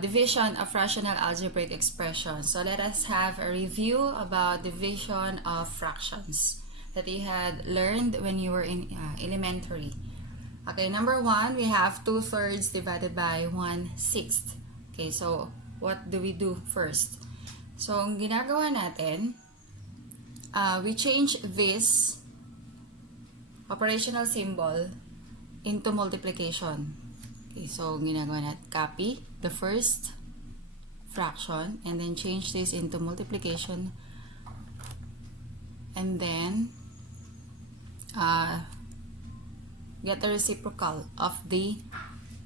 division of rational algebraic expressions. So let us have a review about division of fractions that you had learned when you were in elementary. Okay, number 1, we have 2/3 divided by 1/6. Okay, so what do we do first? So ang ginagawa natin, we change this operational symbol into multiplication. Okay, so ginagawa natin, copy the first fraction and then change this into multiplication, and then get the reciprocal of the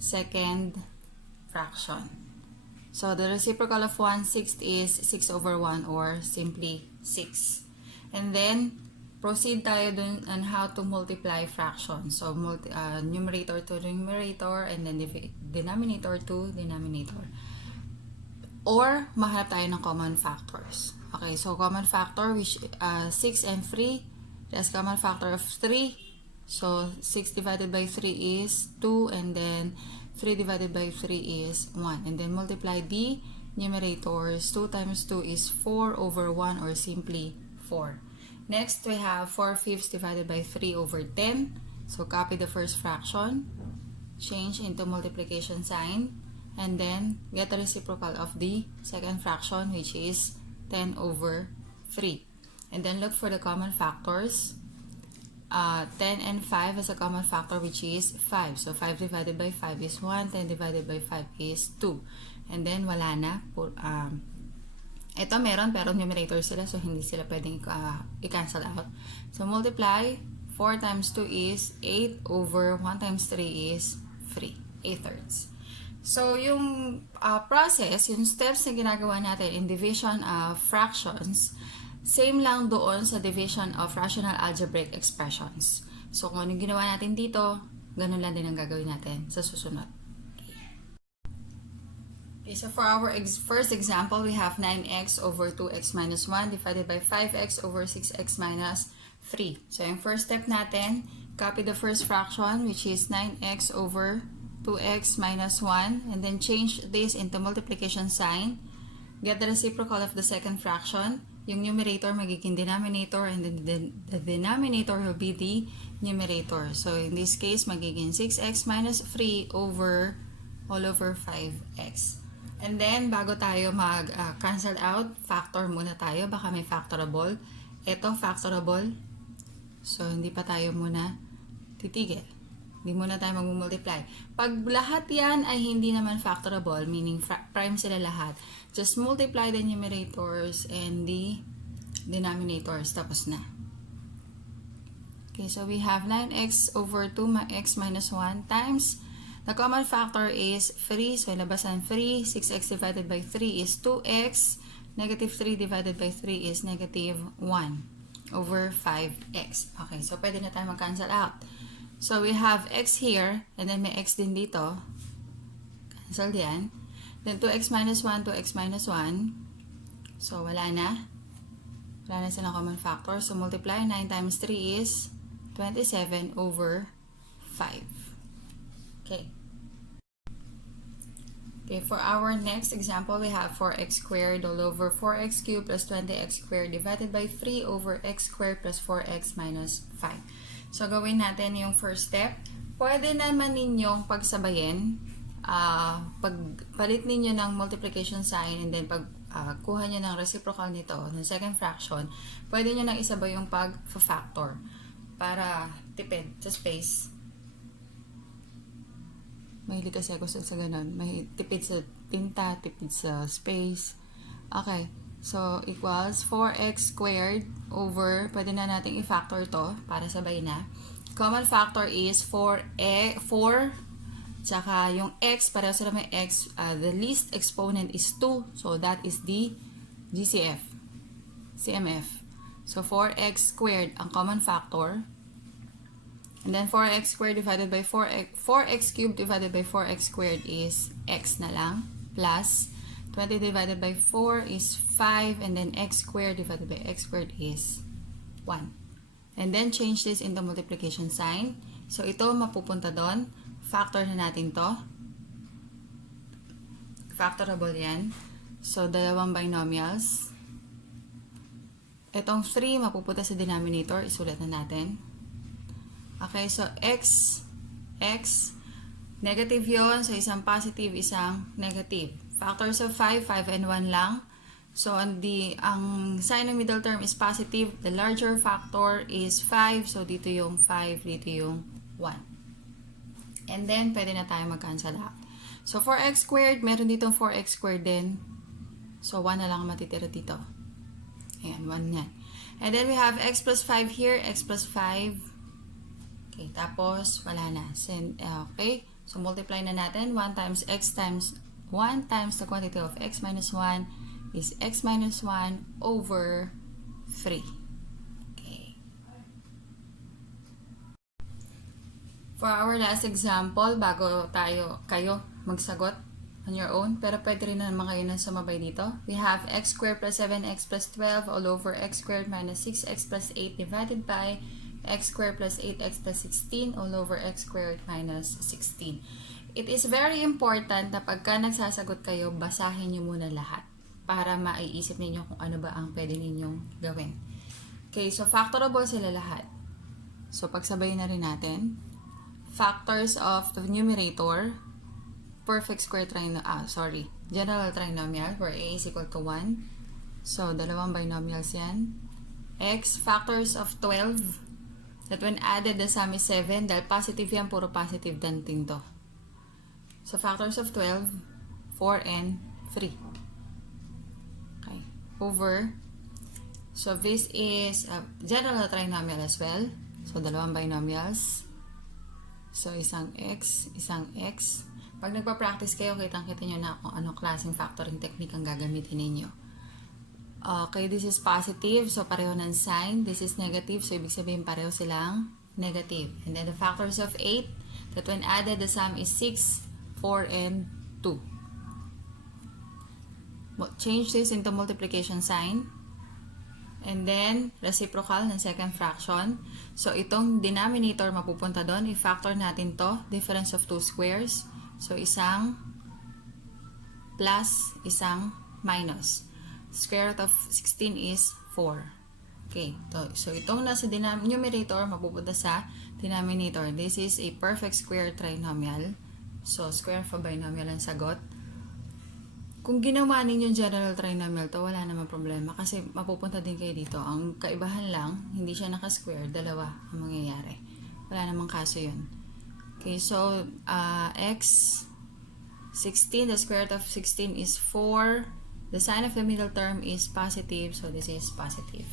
second fraction. So the reciprocal of 1/6 is 6/1 or simply 6. And then proceed tayo dun on how to multiply fractions. So numerator to numerator and then denominator to denominator. Or mahanap tayo ng common factors. Okay, so common factor which 6 and 3, there's common factor of 3. So 6 divided by 3 is 2, and then 3 divided by 3 is 1. And then multiply the numerators. 2 times 2 is 4/1 or simply 4. Next, we have 4/5 divided by 3/10. So copy the first fraction, change into multiplication sign, and then get the reciprocal of the second fraction, which is 10/3. And then look for the common factors. 10 and 5 as a common factor, which is 5. So 5 divided by 5 is 1, 10 divided by 5 is 2. And then wala na. Ito meron pero numerator sila, so hindi sila pwedeng i-cancel out. So multiply, 4 times 2 is 8/1 times 3 is 3, 8/3. So yung process, yung steps na ginagawa natin in division of fractions, same lang doon sa division of rational algebraic expressions. So kung anong ginawa natin dito, ganun lang din ang gagawin natin sa susunod. Okay, so for our first example, we have 9x/2x minus 1 divided by 5x/6x minus 3. So yung first step natin, copy the first fraction, which is 9x/2x minus 1, and then change this into multiplication sign. Get the reciprocal of the second fraction. Yung numerator magiging denominator, and then the denominator will be the numerator. So in this case, magiging 6x minus 3 all over 5x. And then, bago tayo mag-cancel out, factor muna tayo. Baka may factorable. Ito, factorable. So, hindi pa tayo muna titigil. Hindi muna tayo mag-multiply. Pag lahat yan ay hindi naman factorable, meaning prime sila lahat, just multiply the numerators and the denominators. Tapos na. Okay, so we have 9x/2x minus 1 times the common factor is 3. So, labasan 3. 6x divided by 3 is 2x. Negative 3 divided by 3 is negative 1/5x. Okay, so pwede na tayo mag-cancel out. So, we have x here, and then may x din dito. Cancel yan. Then, 2x minus 1, 2x minus 1. So, wala na. Wala na silang common factor. So, multiply. 9 times 3 is 27/5. Okay. Okay, for our next example, we have 4x squared all over 4x cubed plus 20x squared divided by 3/x squared plus 4x minus 5. So, gawin natin yung first step. Pwede naman ninyong pagsabayin. Pagpalit ninyo ng multiplication sign and then pagkuha nyo ng reciprocal nito, ng second fraction, pwede nyo nang isabay yung pag-factor para tipid sa space. Mahilig kasi ako sa ganun. May tipid sa tinta, tipid sa space. Okay. So, equals 4x squared over, pwede na natin i-factor to para sabay na. Common factor is 4, tsaka yung x, pareho sila may x, the least exponent is 2. So, that is the CMF. So, 4x squared ang common factor. And then 4x squared divided by 4x cubed divided by 4x squared is x na lang. Plus 20 divided by 4 is 5. And then x squared divided by x squared is 1. And then change this into multiplication sign. So ito mapupunta doon. Factor na natin to. factorable yan. So, dalawang binomials. Itong 3 mapupunta sa denominator. Isulat na natin. Okay, so x, negative yon. So, isang positive, isang negative. Factors of 5, 5 and 1 lang. So, ang sign ng middle term is positive. The larger factor is 5. So, dito yung 5, dito yung 1. And then, pwede na tayo mag-cancel out. So, 4x squared, meron ditong 4x squared din. So, 1 na lang matitira dito. Ayan, 1 yan. And then, we have x plus 5 here, x plus 5. Okay, tapos, wala na. Okay, so, multiply na natin. 1 times x times 1 times the quantity of x minus 1 is x minus 1 over 3. Okay. For our last example, bago kayo magsagot on your own, pero pwede rin naman kayo na sumabay dito. We have x squared plus 7x plus 12 all over x squared minus 6x plus 8 divided by x squared plus 8x plus 16 all over x squared minus 16. It is very important na pagka nagsasagot kayo, basahin nyo muna lahat para maiisip ninyo kung ano ba ang pwede ninyong gawin. Okay, so factorable sila lahat. So, pagsabayin na rin natin. Factors of the numerator, perfect square general trinomial where a is equal to 1. So, dalawang binomials yan. X, factors of 12, that when added, the sum is 7. Dahil positive yan, puro positive danting to. So, factors of 12, 4 and 3. Okay. Over. So, this is a general trinomial as well. So, dalawang binomials. So, isang x. Pag nagpa-practice kayo, kitang-kita nyo na kung anong klaseng factoring technique ang gagamitin ninyo. Okay, this is positive. So, pareho ng sign. This is negative. So, ibig sabihin pareho silang negative. And then, the factors of 8, that when added, the sum is 6, 4, and 2. Change this into multiplication sign. And then, reciprocal ng second fraction. So, itong denominator mapupunta doon. I-factor natin to. Difference of 2 squares. So, isang plus, isang minus. Square root of 16 is 4. Okay. So, itong nasa numerator mapupunta sa denominator. This is a perfect square trinomial. So, square of a binomial ang sagot. Kung ginawa ninyo general trinomial to, wala naman problema kasi mapupunta din kayo dito. Ang kaibahan lang, hindi siya naka-square, dalawa ang mangyayari. Wala namang kaso yun. Okay, so x 16, the square root of 16 is 4. The sign of the middle term is positive, so this is positive.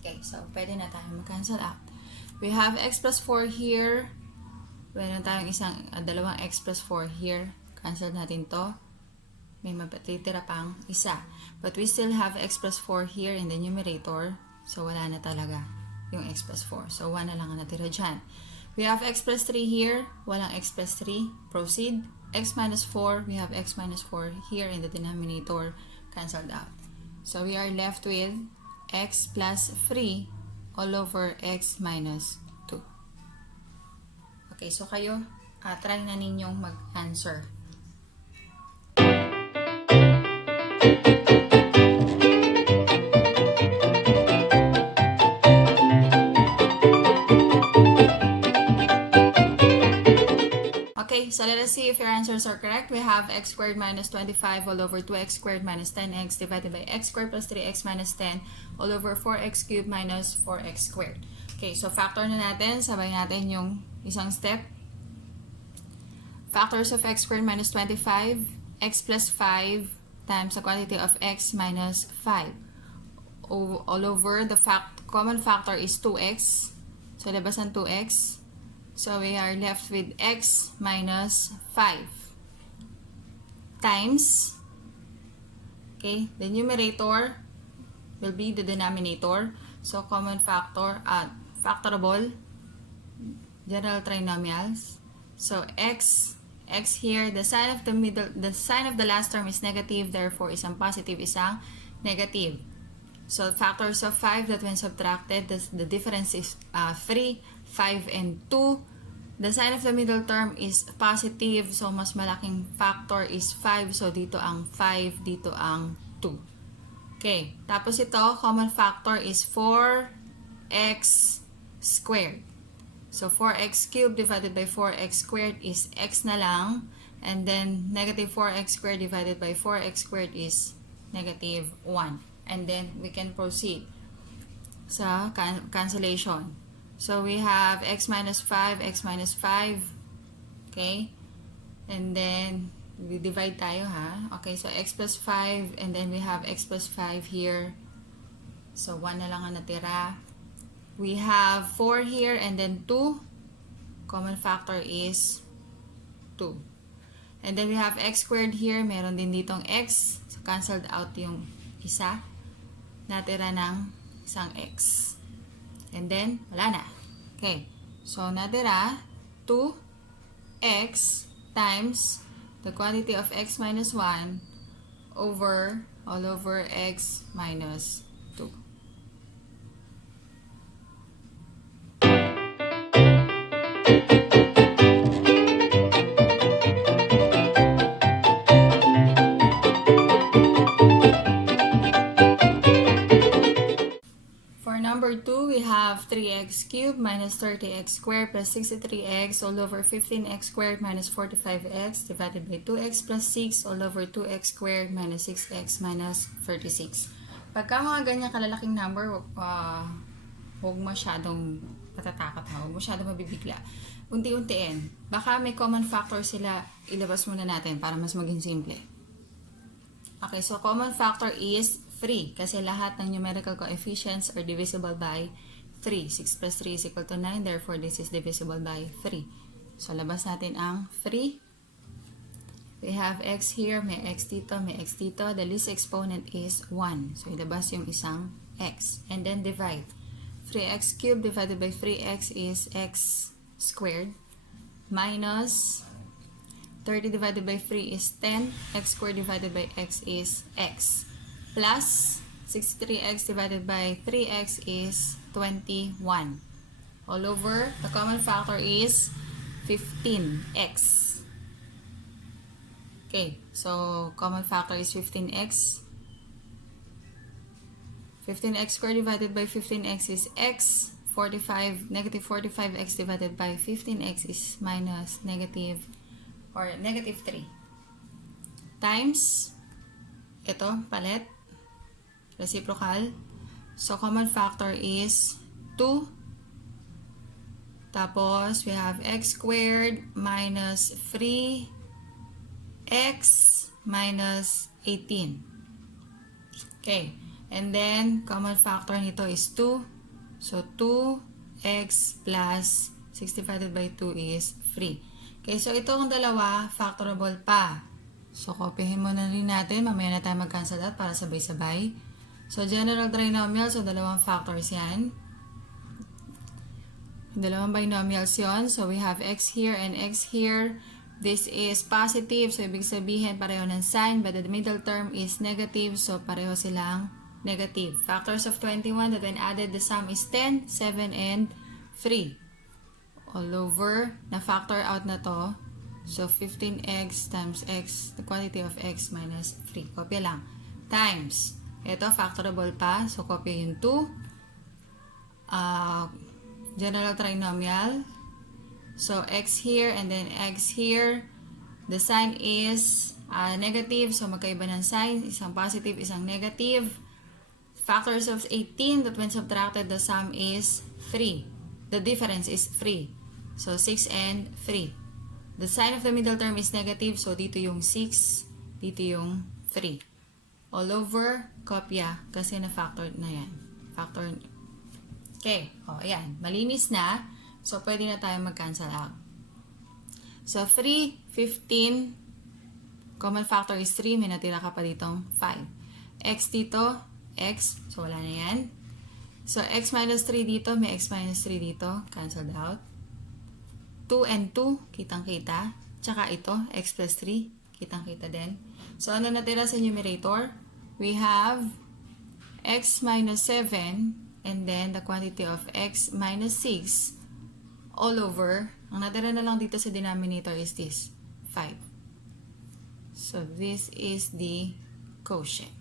Okay, so pwede na tayo mag-cancel out. We have x plus 4 here. Meron tayong dalawang x plus 4 here. Cancel natin to. May matitira pang isa. But we still have x plus 4 here in the numerator. So, wala na talaga yung x plus 4. So, 1 na lang ang natira dyan. We have x plus 3 here. Walang x plus 3. Proceed. X minus 4. We have x minus 4 here in the denominator. Cancelled out. So, we are left with x plus 3 all over x minus 2. Okay, so kayo, try na ninyong mag-answer. Okay, so let us see if your answers are correct. We have x squared minus 25 all over 2x squared minus 10x divided by x squared plus 3x minus 10 all over 4x cubed minus 4x squared. Okay, so factor na natin. Sabay natin yung isang step. Factors of x squared minus 25, x plus 5 times the quantity of x minus 5. All over, the common factor is 2x. So, labas ang 2x. So, we are left with x minus 5 times, okay, the numerator will be the denominator. So, common factor, factorable, general trinomials. So, x here, the sign of the last term is negative, therefore, isang positive, isang negative. So, factors of 5 that when subtracted, the difference is 3, 5, and 2. The sign of the middle term is positive. So, mas malaking factor is 5. So, dito ang 5, dito ang 2. Okay. Tapos ito, common factor is 4x squared. So, 4x cubed divided by 4x squared is x na lang. And then, negative 4x squared divided by 4x squared is negative 1. And then, we can proceed sa cancellation. So, we have x minus 5, okay? And then, we divide tayo, ha? Okay, so x plus 5, and then we have x plus 5 here. So, 1 na lang ang natira. We have 4 here, and then 2. Common factor is 2. And then, we have x squared here. Meron din ditong x. So, canceled out yung isa. Natira ng isang x. And then, wala na. Okay. So, natira 2x times the quantity of x minus 1 over all over x minus 2. Number 2, we have 3x cubed minus 30x squared plus 63x all over 15x squared minus 45x divided by 2x plus 6 all over 2x squared minus 6x minus 36. Pagka mga ganyan kalalaking number, huwag masyadong matatakot, ha? Huwag masyadong mabibigla. Unti-untiin. Baka may common factor sila, ilabas muna natin para mas maging simple. Okay, so common factor is 3 kasi lahat ng numerical coefficients are divisible by 3. 6 plus 3 is equal to 9. Therefore, this is divisible by 3. So, labas natin ang 3. We have x here. May x dito. May x dito. The least exponent is 1. So, ilabas yung isang x. And then, divide. 3x cubed divided by 3x is x squared. Minus 30 divided by 3 is 10. X squared divided by x is x. Plus 63x divided by 3x is 21. All over, the common factor is 15x. Okay, so common factor is 15x. 15x squared divided by 15x is x. 45, negative 45x divided by 15x is minus negative 3. Times, ito, palit. Reciprocal. So, common factor is 2. Tapos, we have x squared minus 3x minus 18. Okay. And then, common factor nito is 2. So, 2x plus 6 divided by 2 is 3. Okay. So, itong dalawa, factorable pa. So, kopyahin muna rin natin. Mamaya na tayo mag-cancel out para sabay-sabay. So, general trinomial, so dalawang factors yan. Dalawang binomials yon. So, we have x here and x here. This is positive, so ibig sabihin pareho ng sign, but the middle term is negative, so pareho silang negative. Factors of 21 that when added, the sum is 10, 7, and 3. All over, na-factor out na to. So, 15x times x, the quantity of x minus 3. Kopya lang. Times. Ito, factorable pa. So, kopya yung 2. General trinomial. So, x here and then x here. The sign is negative. So, magkaiba ng sign. Isang positive, isang negative. Factors of 18 that when subtracted, the sum is 3. The difference is 3. So, 6 and 3. The sign of the middle term is negative. So, dito yung 6. Dito yung 3. All over, kopya. Kasi na-factor na yan. Factor. Okay. O, ayan. Malinis na. So, pwede na tayo mag-cancel out. So, 3, 15. Common factor is 3. May natira ka pa ditong 5. X dito, x. So, wala na yan. So, x minus 3 dito. May x minus 3 dito. Cancelled out. 2 and 2. Kitang-kita. Tsaka ito, x plus 3. Kitang-kita din. So, ano natira sa numerator? We have x minus 7 and then the quantity of x minus 6 all over, Ang natira na lang dito sa denominator is this, 5. So, this is the quotient.